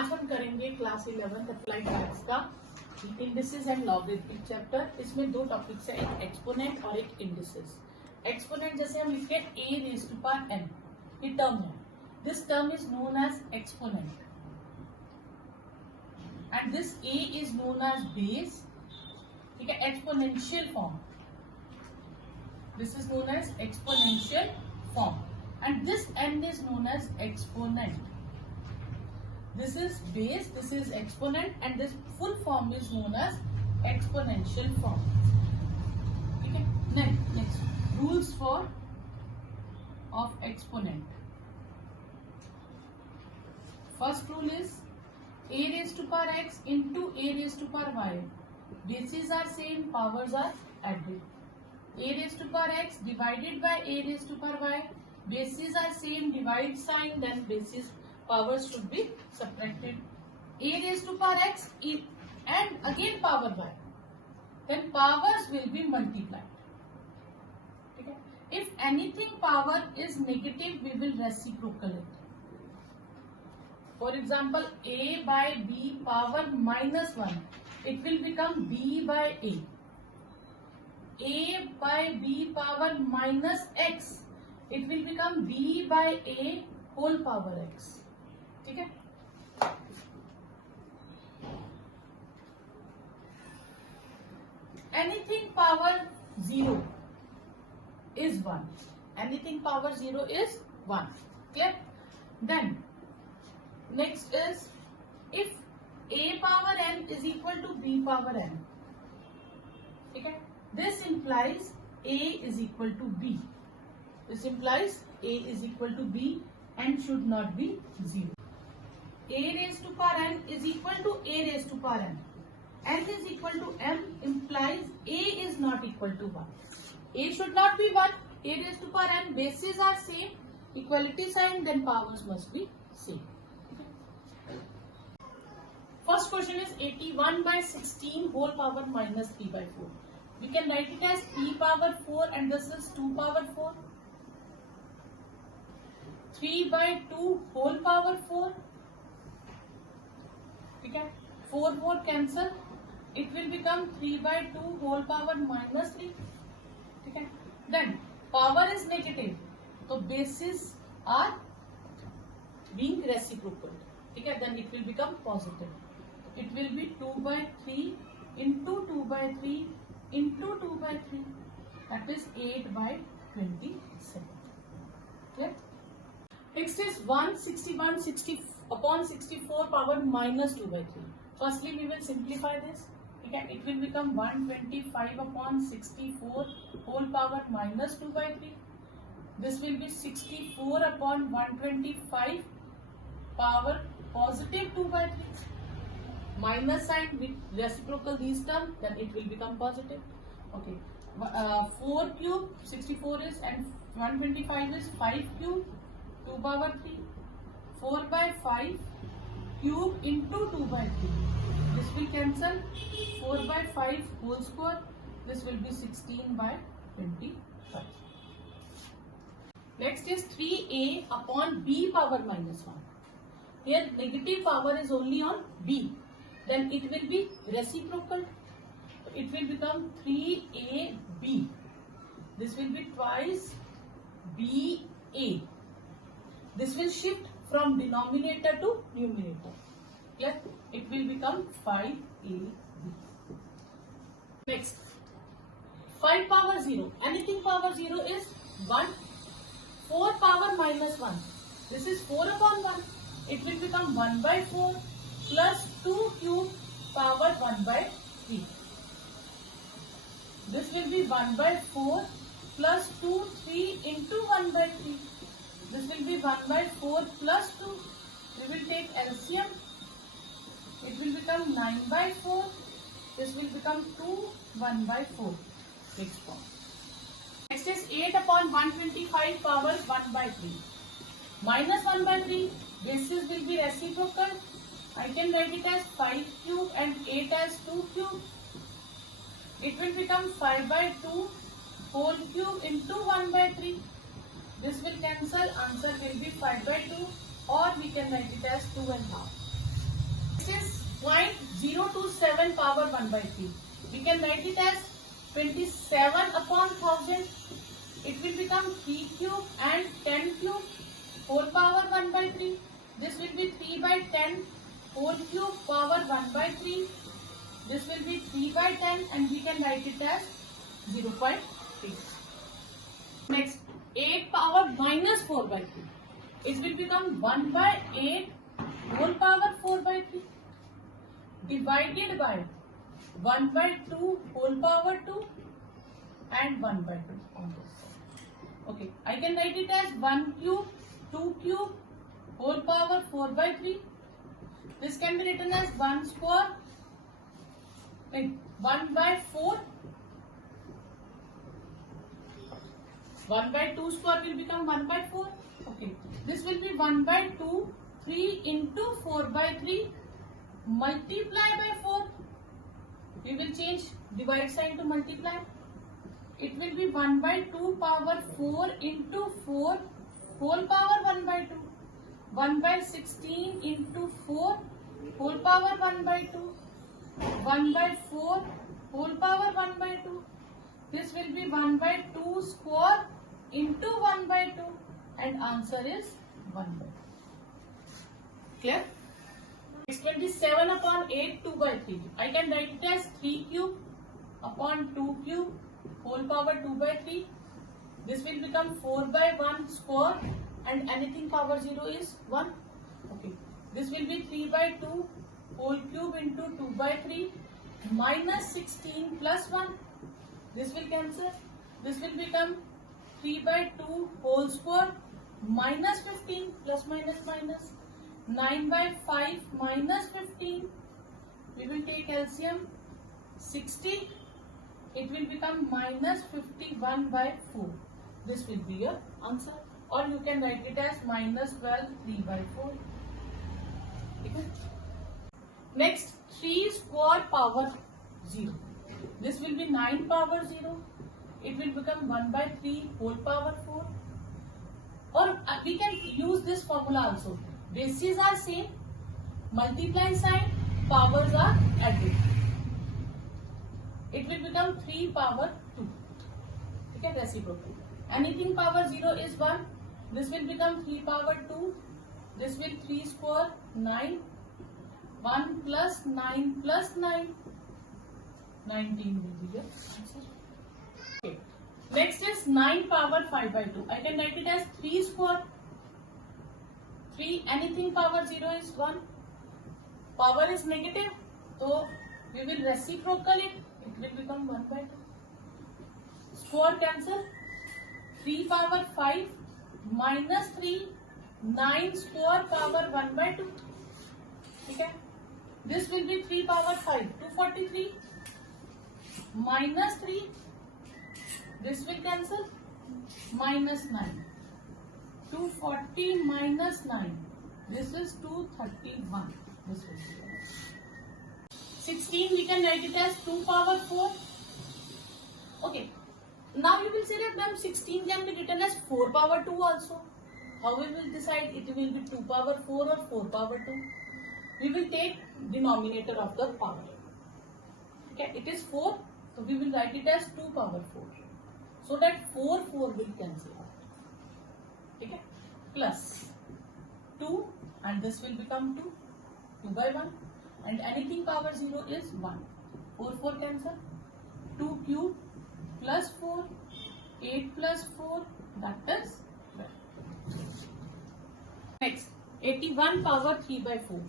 आज हम करेंगे क्लास 11 अप्लाइड मैथ्स का इंडिसेस एंड लॉगरिथमिक चैप्टर। इसमें दो टॉपिक्स है, एक एक्सपोनेंट और एक इंडिसेस। एक्सपोनेंट जैसे हम लिखते हैं a raise to power n, ये टर्म है। This term is known as exponent and this a is known as base. ठीक है, exponential form, this is known as exponential form and this n is known as exponent. This is base, this is exponent and this full form is known as exponential form. Okay, next rules for of exponent. First rule is a raised to power x into a raised to power y. Bases are same, powers are added. A raised to power x divided by a raised to power y. Bases are same, divide sign, then bases powers should be subtracted. A raised to power x and again power y, then powers will be multiplied. Okay? If anything power is negative, we will reciprocal it. For example, a by b power -1, it will become b by a. A by b power -x, it will become b by a whole power x. ठीक है, anything power 0 is 1. Anything power 0 is 1. Clear? Then next is if a power n is equal to b power n. ठीक है, this implies a is equal to b. This implies a is equal to b and should not be 0. A raised to power n is equal to a raised to power n. N is equal to m implies a is not equal to 1. A should not be 1. A raised to power n, bases are same, equality sign, then powers must be same. First question is 81 by 16 whole power minus 3 by 4. We can write it as 3 power 4 and this is 2 power 4. 3 by 2 whole power 4. ठीक है, 4 cancel, it will become 3 by 2 whole power minus 3. ठीक है, then power is negative, so bases are being reciprocal. ठीक है, then it will become positive. It will be 2 by 3 into 2 by 3 into 2 by 3. That is 8 by 27. Clear? Next is 161 upon 64 power minus 2 by 3. Firstly, we will simplify this. Okay, it will become 125 upon 64 whole power minus 2 by 3. This will be 64 upon 125 power positive 2 by 3. Minus sign with reciprocal these terms, then it will become positive. Okay, 4 cube 64 is and 125 is 5 cube 2 power 3. 4 by 5 cube into 2 by 3. This will cancel. 4 by 5 whole square. This will be 16 by 25. Next is 3a upon b power minus 1. Here negative power is only on b. Then it will be reciprocal. It will become 3ab. This will be twice ba. This will shift from denominator to numerator. Yes, it will become 5ab. Next, 5 power 0. Anything power 0 is 1. 4 power minus 1. This is 4 upon 1. It will become 1 by 4 plus 2 cube power 1 by 3. This will be 1 by 4 plus 2 3 into 1 by 3. This will be 1 by 4 plus 2. We will take LCM. It will become 9 by 4. This will become 2, 1 by 4. Fixed form. Next is 8 upon 125 power 1 by 3. Minus 1 by 3. Bases will be reciprocal. I can write it as 5 cube and 8 as 2 cube. It will become 5 by 2 whole cube into 1 by 3. This will cancel, answer will be 5 by 2 or we can write it as 2 and half. This is 0.027 power 1 by 3. We can write it as 27 upon 1000. It will become 3 cube and 10 cube whole power 1 by 3. This will be 3 by 10 whole cube power 1 by 3. This will be 3 by 10 and we can write it as 0.3. Next, 8 power minus 4 by 3. It will become 1 by 8 whole power 4 by 3 divided by 1 by 2 whole power 2 and 1 by 2 on this side. Okay, I can write it as 1 cube, 2 cube whole power 4 by 3. This can be written as 1 square, 1 by 4. 1 by 2 square will become 1 by 4. Okay, this will be 1 by 2, 3 into 4 by 3 multiply by 4. We will change divide sign to multiply. It will be 1 by 2 power 4 into 4 whole power 1 by 2. 1 by 16 into 4 whole power 1 by 2. 1 by 4 whole power 1 by 2. This will be 1 by 2 square into 1 by 2 and answer is 1 by 2. Clear? 27 upon 8 2 by 3. I can write it as 3 cube upon 2 cube whole power 2 by 3. This will become 4 by 1 square and anything power 0 is 1. Okay. This will be 3 by 2 whole cube into 2 by 3 minus 16 plus 1. This will cancel. This will become 3 by 2 whole square minus 15 plus minus minus. 9 by 5 minus 15. We will take LCM 60. It will become minus 51 by 4. This will be your answer. Or you can write it as minus 12 3 by 4. Okay. Next, 3 square power 0. This will be 9 power 0. It will become 1 by 3 whole power 4. Or we can use this formula also. Bases are same, multiply sign, powers are added. It will become 3 power 2. Okay, reciprocal. Anything power 0 is 1. This will become 3 power 2. This will 3 square 9. 1 plus 9 plus 9. 19 will be your answer. Okay. Next is 9 power 5 by 2. I can write it as 3 square. 3, anything power 0 is 1. Power is negative. So we will reciprocal it. It will become 1 by 2. Square cancel. 3 power 5 minus 3. 9 square power 1 by 2. Okay. This will be 3 power 5. 243. Minus 3. This will cancel. Minus 9. 240 minus 9. This is 231. This will be 16. We can write it as 2 power 4. Okay. Now you will say that ma'am 16 can be written as 4 power 2 also. How we will decide it will be 2 power 4 or 4 power 2? We will take denominator of the power. Okay. It is 4. So we will write it as 2 power 4. So that 4 will cancel out. Okay, plus 2 and this will become 2, 2 by 1 and anything power 0 is 1. 4 cancel. 2 cube plus 4, 8 plus 4, that is 12. Next, 81 power 3 by 4.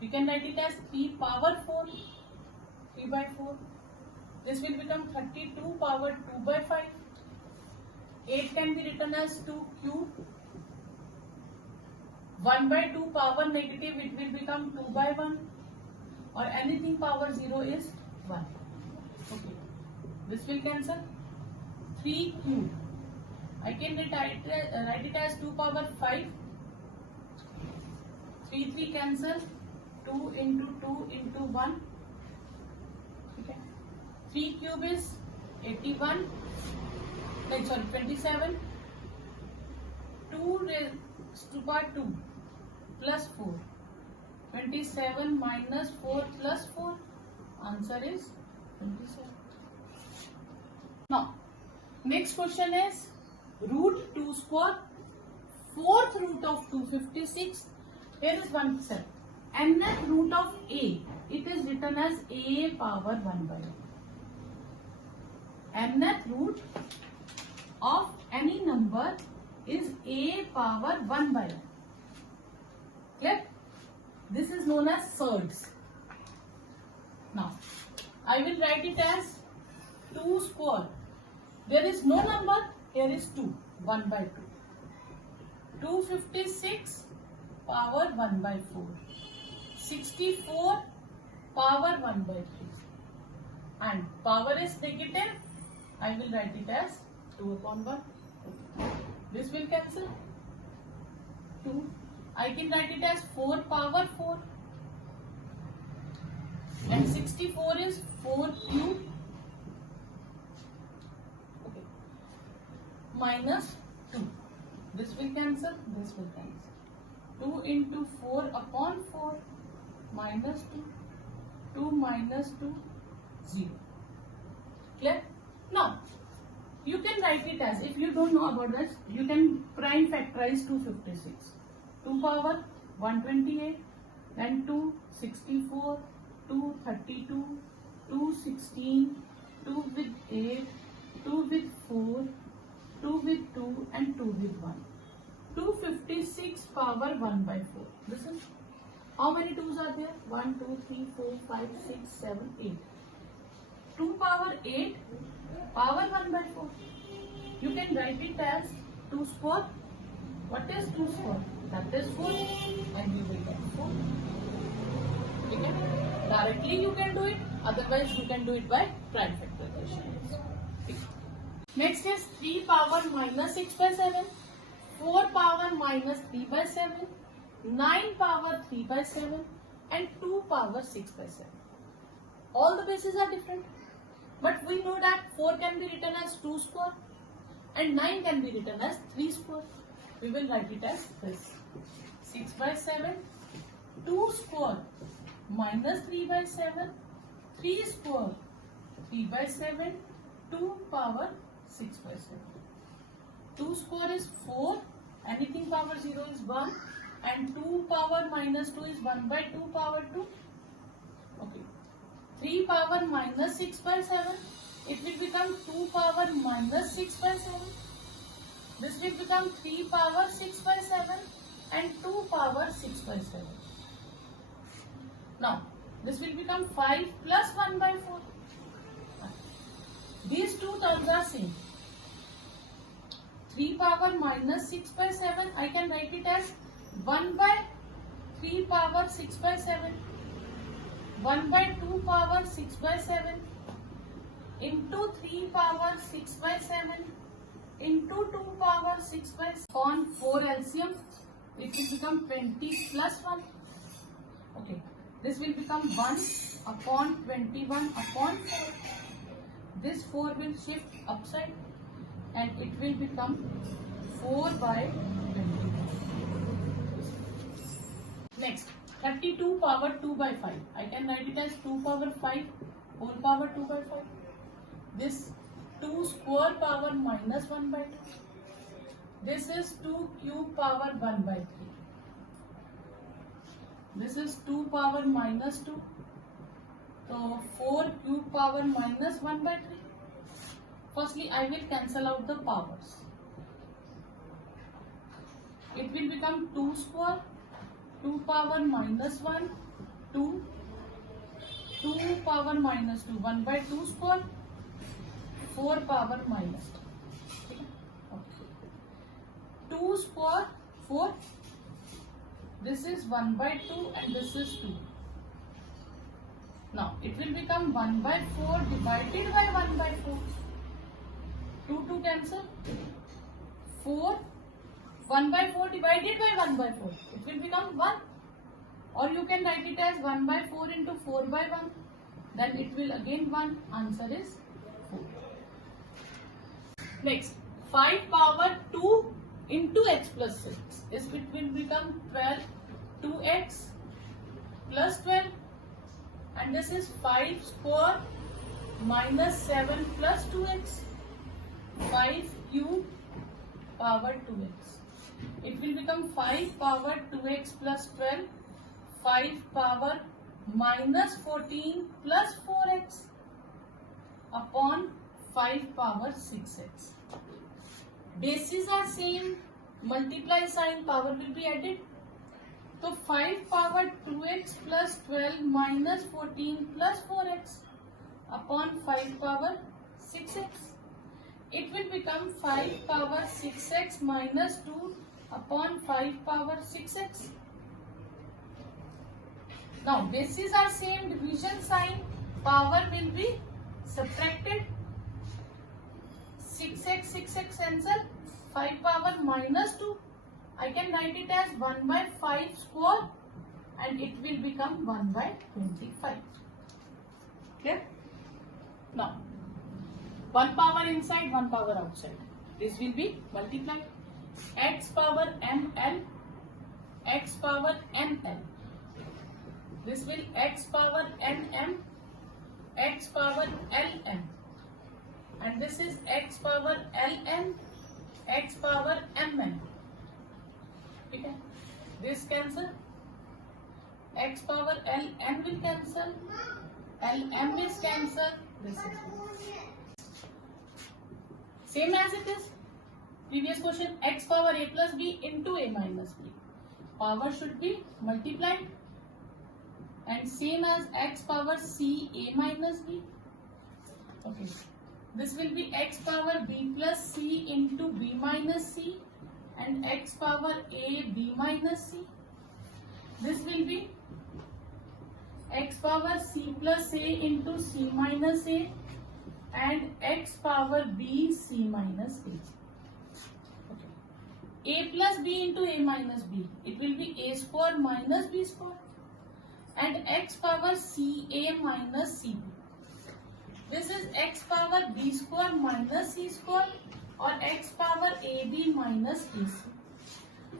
We can write it as 3 power 4, 3 by 4. This will become 32 power 2 by 5. 8 can be written as 2 cube. 1 by 2 power negative, it will become 2 by 1. Or anything power 0 is 1. Okay. This will cancel. 3 cube. I can write it as 2 power 5. 3 cancel. 2 into 2 into 1. Okay. 3 cube is 81. 27. 2 raised to power 2 plus 4. 27 minus 4 plus 4. Answer is 27. Now, next question is root 2 square, fourth root of 256. Here is one cell. Nth root of a. It is written as a power 1 by n. Nth root of any number is a power 1 by n. Clear? This is known as surds. Now, I will write it as 2 square. There is no number. Here is 2. 1 by 2. 256 power 1 by 4. 64 power 1 by 3. And power is negative. I will write it as 2 upon 1. This will cancel. 2. I can write it as 4 power 4. And 64 is 4 cube. Okay. Minus 2. This will cancel. This will cancel. 2 into 4 upon 4. Minus 2. 2 minus 2. 0. Clear? Now, you can write it as, if you don't know about this, you can prime factorize 256. 2 power 128 and 2 64, 2 32, 2 16, 2 with 8, 2 with 4, 2 with 2 and 2 with 1. 256 power 1 by 4. Listen. How many 2's are there? 1, 2, 3, 4, 5, 6, 7, 8. 2 power 8 power 1 by 4. You can write it as 2 square. What is 2 square? That is 4 and you will get 4. Okay? Directly you can do it. Otherwise you can do it by prime factorization. Okay. Next is 3 power minus 6 by 7. 4 power minus 3 by 7. 9 power 3 by 7 and 2 power 6 by 7. All the bases are different. But we know that 4 can be written as 2 square and 9 can be written as 3 square. We will write it as this. 6 by 7, 2 square minus 3 by 7, 3 square, 3 by 7, 2 power 6 by 7. 2 square is 4, anything power 0 is 1 and 2 power minus 2 is 1 by 2 power 2. Okay. 3 power minus 6 by 7, it will become 2 power minus 6 by 7. This will become 3 power 6 by 7 and 2 power 6 by 7. Now, this will become 5 plus 1 by 4. These two terms are same. 3 power minus 6 by 7, I can write it as 1 by 3 power 6 by 7. 1 by 2 power 6 by 7 into 3 power 6 by 7 into 2 power 6 by 7 on 4 LCM. It will become 20 plus 1. Okay. This will become 1 upon 21 upon 4. This 4 will shift upside and it will become 4 by 21. Next, 32 power 2 by 5. I can write it as 2 power 5 whole power 2 by 5. This 2 square power minus 1 by 2. This is 2 cube power 1 by 3. This is 2 power minus 2. So 4 cube power minus 1 by 3. Firstly, I will cancel out the powers. It will become 2 square, 2 power minus 1, 2, 2 power minus 2, 1 by 2 square, 4 power minus 2. Okay. 2 square, 4. This is 1 by 2 and this is 2. Now, it will become 1 by 4 divided by 1 by 4. 2 cancel. 4. 1 by 4 divided by 1 by 4. It will become 1. Or you can write it as 1 by 4 into 4 by 1. Then it will again 1. Answer is 4. Next, 5 power 2 into x plus 6. It will become 12 2x plus 12, and this is 5 square minus 7 plus 2x, 5 cube power 2x. It will become 5 power 2x plus 12, 5 power minus 14 plus 4x upon 5 power 6x. Bases are same, multiply sign, power will be added. So 5 power 2x plus 12 minus 14 plus 4x upon 5 power 6x. It will become 5 power 6x minus 2 upon 5 power 6x. Now bases are same, division sign, power will be subtracted. 6x cancel, 5 power minus 2. I can write it as 1 by 5 square and it will become 1 by 25. Clear? Now, 1 power inside, 1 power outside. This will be multiplied. X power ml, x power ml. This will x power nm, x power lm. And this is x power ln, x power mn. Okay. This cancel. X power ln will cancel. Lm is cancel. This is same as it is. Previous question, x power a plus b into a minus b. Power should be multiplied. And same as x power c a minus b. Okay. This will be x power b plus c into b minus c and x power a b minus c. This will be x power c plus a into c minus a and x power b c minus a. Okay. A plus b into a minus b. It will be a square minus b square and x power c a minus c b. This is x power b square minus c square or x power ab minus ac.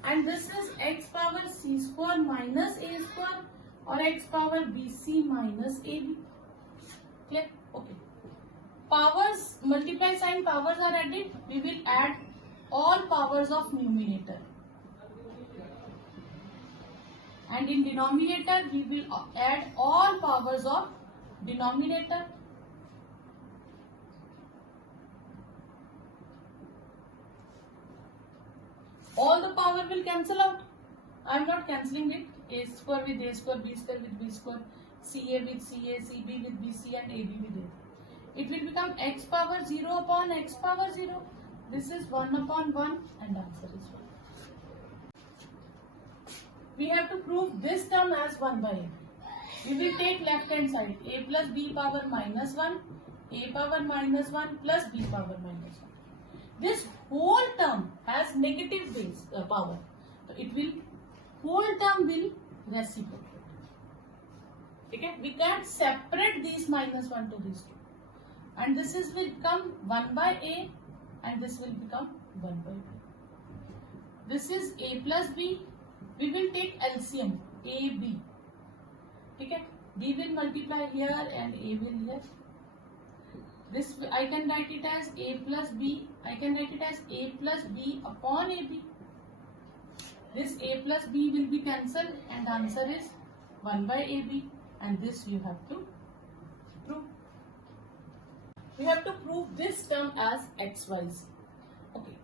And this is x power c square minus a square or x power bc minus ab. Clear? Okay. Powers, multiply sign, powers are added. We will add all powers of numerator. And in denominator, we will add all powers of denominator. All the power will cancel out. I am not cancelling it. A square with a square, b square with b square, ca with ca, cb with bc and ab with a. It will become x power 0 upon x power 0. This is 1 upon 1 and answer is 1. We have to prove this term as 1 by a. We will take left hand side, a plus b power minus 1, a power minus 1 plus b power minus 1. This whole term has negative base power. So it will, whole term will reciprocate. Okay? We can't separate these minus 1 to these 2. And this is will become 1 by a and this will become 1 by b. This is a plus b. We will take LCM, a, b. Okay? B will multiply here and a will here. This I can write it as a plus b. I can write it as a plus b upon ab. This a plus b will be cancelled and the answer is 1 by ab, and this you have to prove. We have to prove this term as xyz. Okay.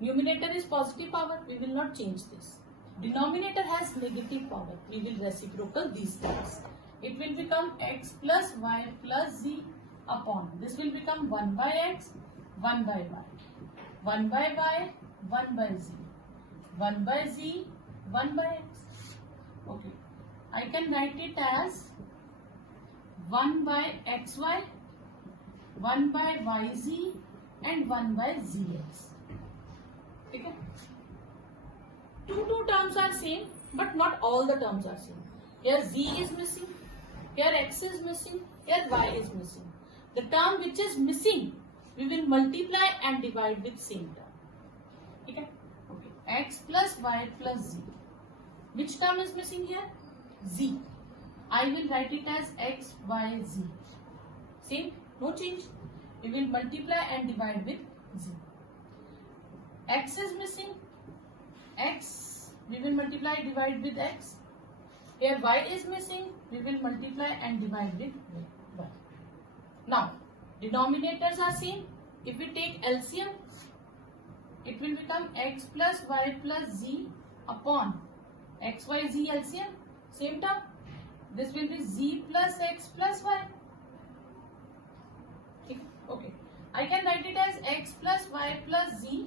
Numerator is positive power. We will not change this. Denominator has negative power. We will reciprocal these terms. It will become x plus y plus z upon. This will become 1 by x, 1 by y. 1 by y, 1 by z. 1 by z, 1 by x. Okay. I can write it as 1 by xy, 1 by yz and 1 by zx. Okay. Two terms are same, but not all the terms are same. Here z is missing, here x is missing, here y is missing. The term which is missing, we will multiply and divide with same term. Okay? Okay. X plus y plus z. Which term is missing here? Z. I will write it as x, y, z. Same, no change. We will multiply and divide with z. X is missing. X, we will multiply, divide with x. Here y is missing. We will multiply and divide with y. Now, denominators are same. If we take LCM, it will become x plus y plus z upon x, y, z LCM. Same term. This will be z plus x plus y. Okay. I can write it as x plus y plus z,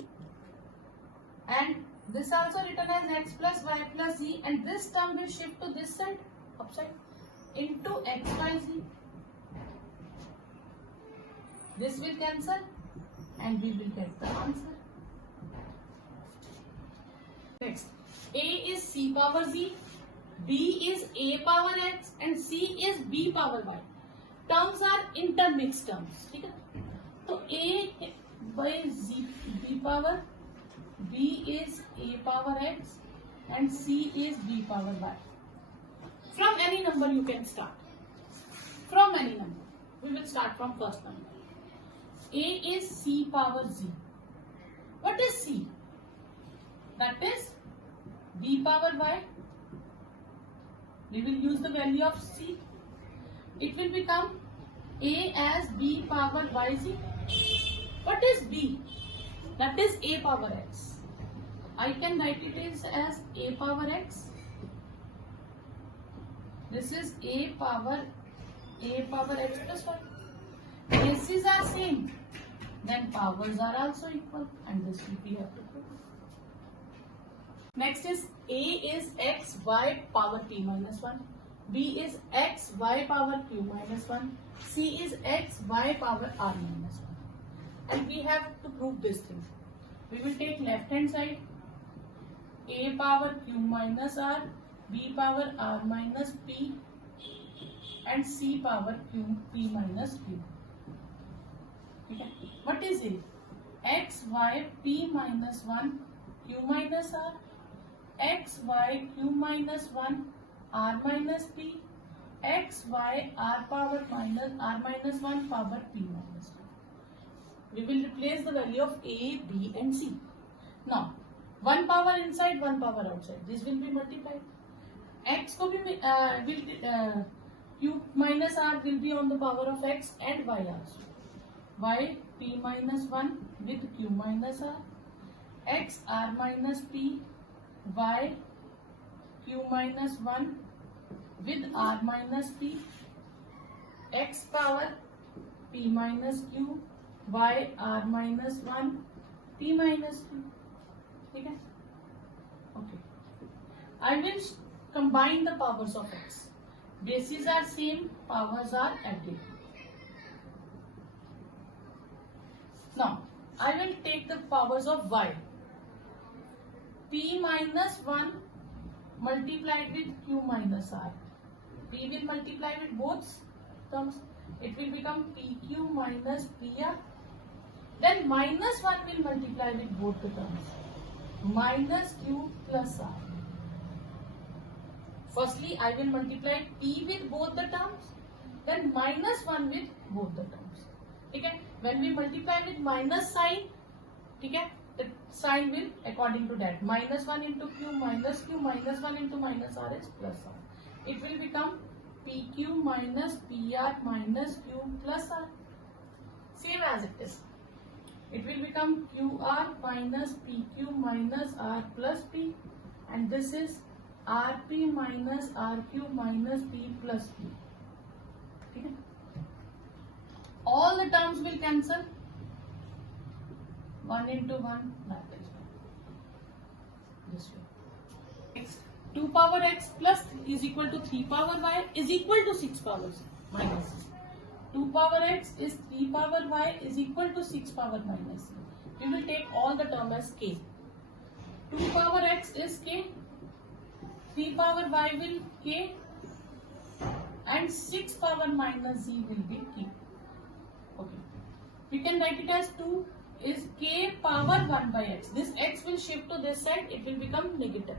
and this also written as x plus y plus z, and this term will shift to this side, upside, into x, y, z. This will cancel and we will get the answer. Next, A is c power z, B is a power x, and C is b power y. Terms are intermixed terms. ठीक है? तो A by z b power, B is a power x, and C is b power y. From any number you can start. From any number. We will start from first number. A is c power z. What is c? That is b power y. We will use the value of c. It will become a as b power yz. What is b? That is a power x. I can write it as a power x. This is a power x plus 1. Bases are same. Then powers are also equal, and this will be have to put. Next is A is x y power p minus 1. B is x y power q minus 1. C is x y power r minus 1. And we have to prove this thing. We will take left hand side. A power q minus r, B power r minus p, and C power q p minus q. Okay. What is it? X y p minus 1 q minus r, x y q minus 1 r minus p, x y r power minus r minus 1 power p minus 1. We will replace the value of a, b and c. Now, one power inside, one power outside. This will be multiplied. X को भी q minus r will be on the power of x and y also. Y p minus 1 with q minus r, x r minus p, y q minus 1 with r minus p, x power p minus q, y r minus 1 p minus q. ठीक है? Okay. I will combine the powers of x. Bases are same, powers are added. Now, I will take the powers of y. P minus 1 multiplied with q minus r. P will multiply with both terms. It will become pq minus pr. Then minus 1 will multiply with both the terms. Minus q plus r. Firstly, I will multiply p with both the terms. Then minus 1 with both the terms. Okay? When we multiply with minus sign, okay, the sign will according to that. Minus 1 into q, minus 1 into minus r is plus r. It will become pq minus pr minus q plus r. Same as it is. It will become qr minus pq minus r plus p, and this is rp minus rq minus p plus p. Okay? All the terms will cancel. 1 into 1, that is 1. This way. Next, 2 power x plus is equal to 3 power y is equal to 6 powers minus. 2 power x is 3 power y is equal to 6 power minus. We will take all the term as k. 2 power x is k, 3 power y will k, and 6 power minus z will be k. Okay. We can write it as 2 is k power 1 by x. This x will shift to this side, it will become negative.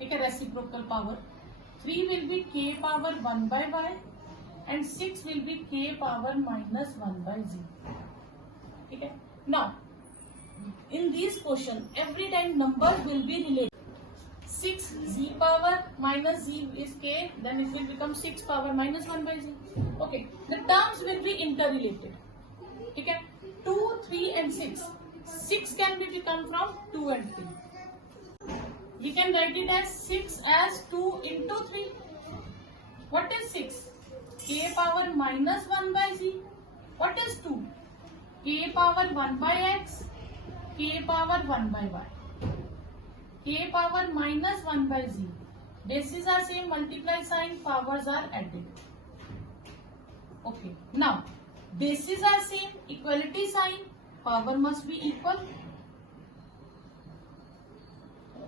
Okay, reciprocal power. 3 will be k power 1 by y and 6 will be k power minus 1 by z. Okay. Now, in this question, every time numbers will be related. 6 z power minus z is k, then it will become 6 power minus 1 by z. Okay, the terms will be interrelated. Okay, 2, 3 and 6. 6 can be become from 2 and 3. We can write it as 6 as 2 into 3. What is 6? K power minus 1 by z. What is 2? K power 1 by x. K power 1 by y. K power minus 1 by z. Bases are same, multiply sign, powers are added. Okay. Now, bases are same, equality sign, power must be equal.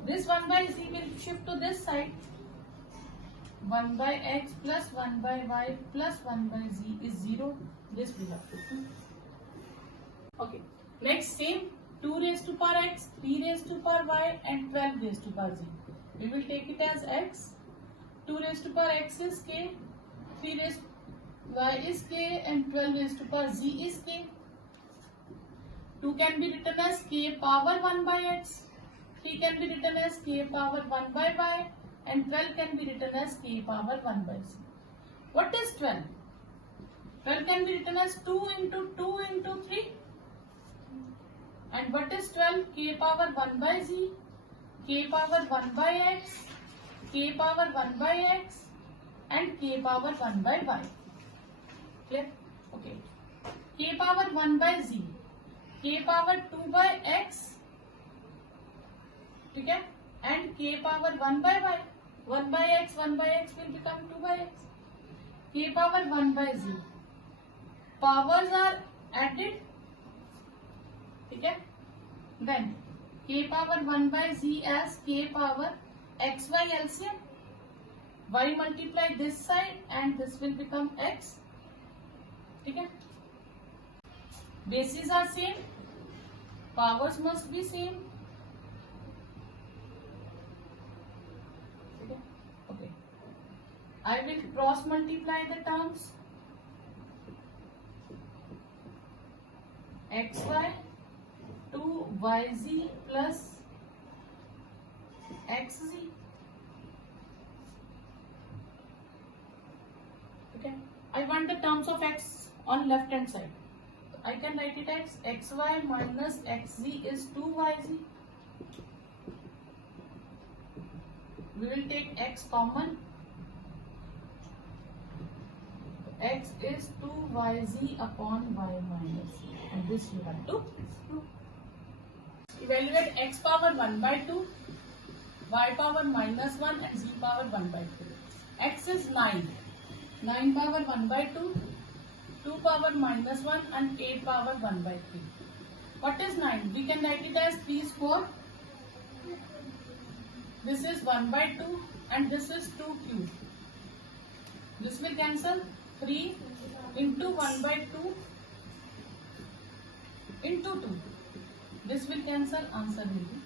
This 1 by z will shift to this side. 1 by x plus 1 by y plus 1 by z is 0. This we have to do. Okay. Next same. 2 raised to power x, 3 raised to power y and 12 raised to power z. We will take it as x. 2 raised to power x is k, 3 raised to y is k and 12 raised to power z is k. 2 can be written as k power 1 by x, 3 can be written as k power 1 by y and 12 can be written as k power 1 by z. What is 12? 12 can be written as 2 into 2 into 3. And what is 12? K power 1 by z, k power 1 by x, k power 1 by x and k power 1 by y. Clear? Okay. K power 1 by z, k power 2 by x, okay, and k power 1 by y. 1 by x will become 2 by x. K power 1 by z. Powers are added. Okay. Then k power 1 by z as k power xy LCM. Y multiply this side and this will become x. Okay. Bases are same. Powers must be same. Okay. Okay. I will cross multiply the terms. xy to yz plus xz. Okay. I want the terms of x on left hand side. I can write it as xy minus xz is 2yz. We will take x common. X is 2yz upon y minus z. And this you have to do. Evaluate x power 1 by 2, y power minus 1 and z power 1 by 2. X is 9. 9 power 1 by 2, 2 power minus 1 and 8 power 1 by 3. What is 9? We can write it as 3 square. This is 1 by 2 and this is 2 cube. This will cancel. 3 into 1 by 2 into 2. This will cancel. Answer will be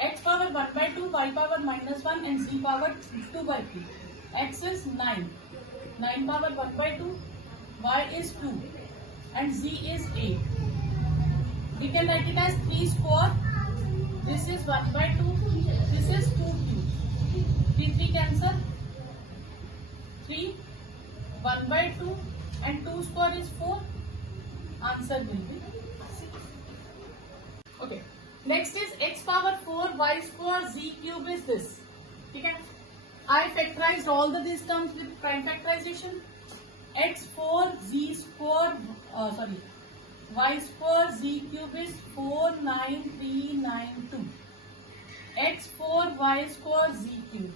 x power 1 by 2, y power minus 1 and z power 2 by 3. X is 9. 9 power 1 by 2, y is 2 and z is 8. We can write it as 3 square. This is 1 by 2. This is 2 cube. 3 cancel. 3, 1 by 2 and 2 square is 4. Answer will be 6. Okay. Next is x power 4, y square, z cube is this. Okay. I factorized all these terms with prime factorization. X4, z square, y square, z cube is 49392. X4, y square, z cube.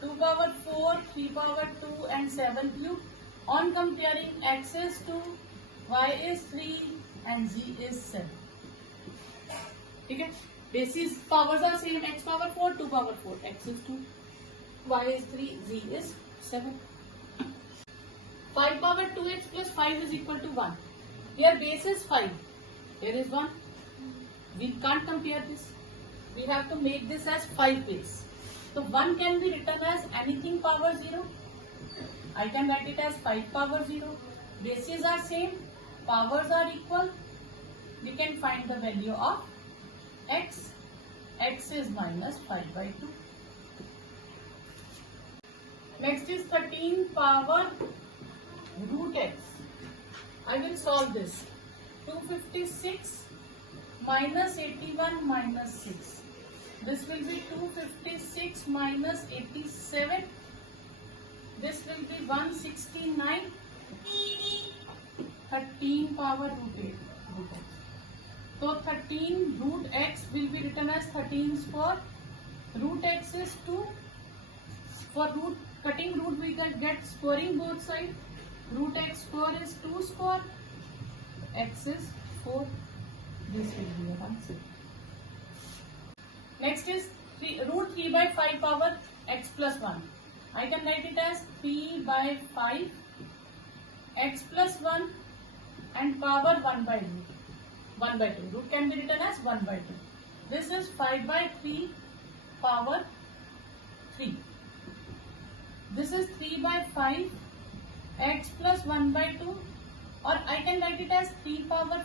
2 power 4, 3 power 2 and 7 cube. On comparing, x is 2, y is 3 and z is 7. Okay. Basis powers are same. X power 4, 2 power 4. X is 2, y is 3, z is 7. 5 power 2x plus 5 is equal to 1. Here base is 5. Here is 1. We can't compare this. We have to make this as 5 base. So 1 can be written as anything power 0. I can write it as 5 power 0. Bases are same, powers are equal. We can find the value of x. X is minus 5 by 2. Next is 13 power root x. I will solve this. 256 minus 81 minus 6. This will be 256 minus 87. This will be 169. 13 power root x. So 13 root x will be written as 13 square. Root x is 2. For cutting root we can get squaring both sides. Root x square is 2 square. X is 4. This will be your answer. Next is root 3 by 5 power x plus 1. I can write it as 3 by 5 x plus 1 and power 1 by root. 1 by 2. Root can be written as 1 by 2. This is 5 by 3 power 3. This is 3 by 5 x plus 1 by 2, or I can write it as 3 by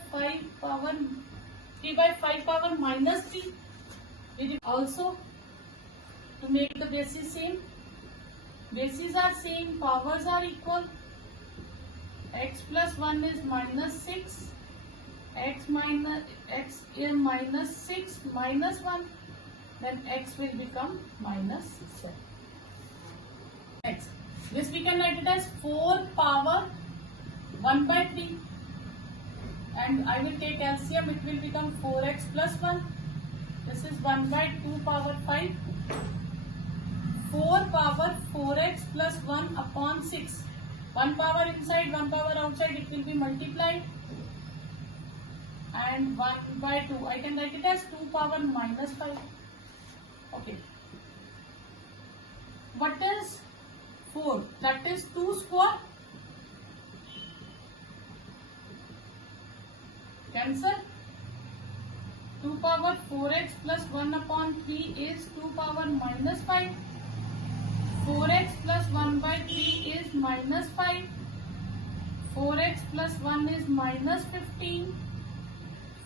5 power minus 3. Also, to make the bases same, bases are same, powers are equal. X plus 1 is minus 6. X is minus 6 minus 1, then x will become minus 7. Next, this we can write it as 4 power 1 by 3, and I will take LCM, it will become 4x plus 1. This is 1 by 2 power 5. 4 power 4x plus 1 upon 6. 1 power inside, 1 power outside, it will be multiplied. And 1 by 2, I can write it as 2 power minus 5. Okay. What is 4? That is 2 square. Cancel. 2 power 4x plus 1 upon 3 is 2 power minus 5. 4x plus 1 by 3 is minus 5. 4x plus 1 is minus 15.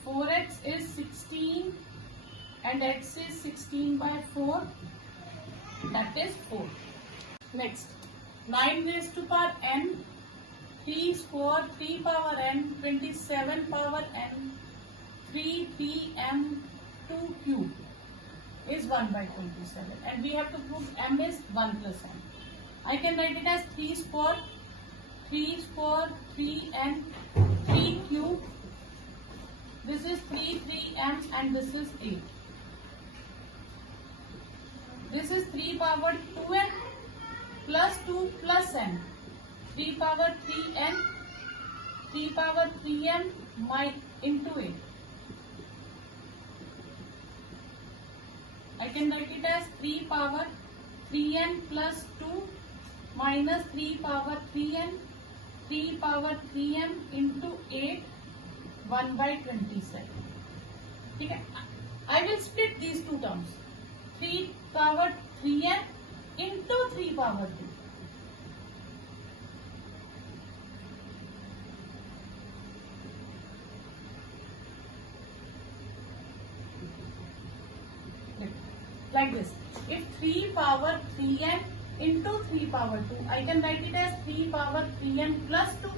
4x is 16 and x is 16 by 4. That is 4. Next, 9 raised to power n, 3 square, 3 power n, 27 power n, 3m 2 cube is 1 by 27, and we have to prove m is 1 plus n. I can write it as 3 square, 3n, 3 cube. This is 3m and this is 8. This is 3 power 2n plus 2 plus n. 3 power 3n, 3 power 3m into 8. I can write it as 3 power 3n plus 2 minus 3 power 3n, 3 power 3m into 8, 1 by 27. Okay. I will split these two terms. 3 power 3n into 3 power 2. Like this. If 3 power 3n into 3 power 2, I can write it as 3 power 3n plus 2.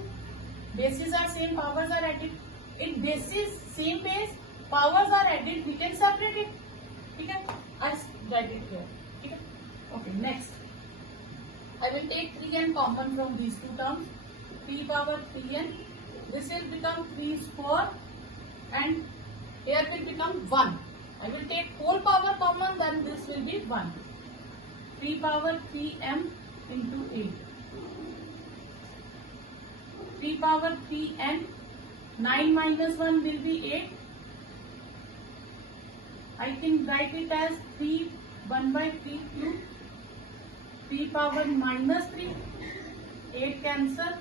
Bases are same, powers are added. In bases, same base, powers are added, we can separate it. Okay? I'll write it here. Okay, next. I will take 3n common from these two terms. 3 power 3n. This will become 3 square and here will become 1. I will take whole power common, then this will be 1. 3 power 3m into 8. 3 power 3n. 9 minus 1 will be 8. I can write it as 3, 1 by 3 cube. 3 power minus 3. 8 cancel.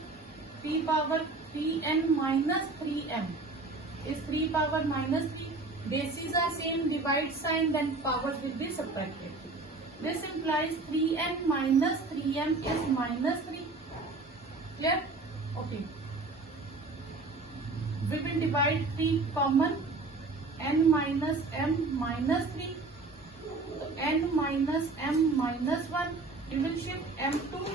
3 power 3n minus 3m is 3 power minus 3. Bases are same, divide sign, then powers will be subtracted. This implies 3n minus 3m is minus 3. Clear? Okay. We will divide 3 common. N minus m minus 3. So n minus m minus 1. You will shift m to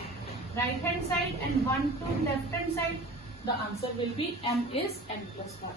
right hand side and 1 to left hand side. The answer will be m is n plus 1.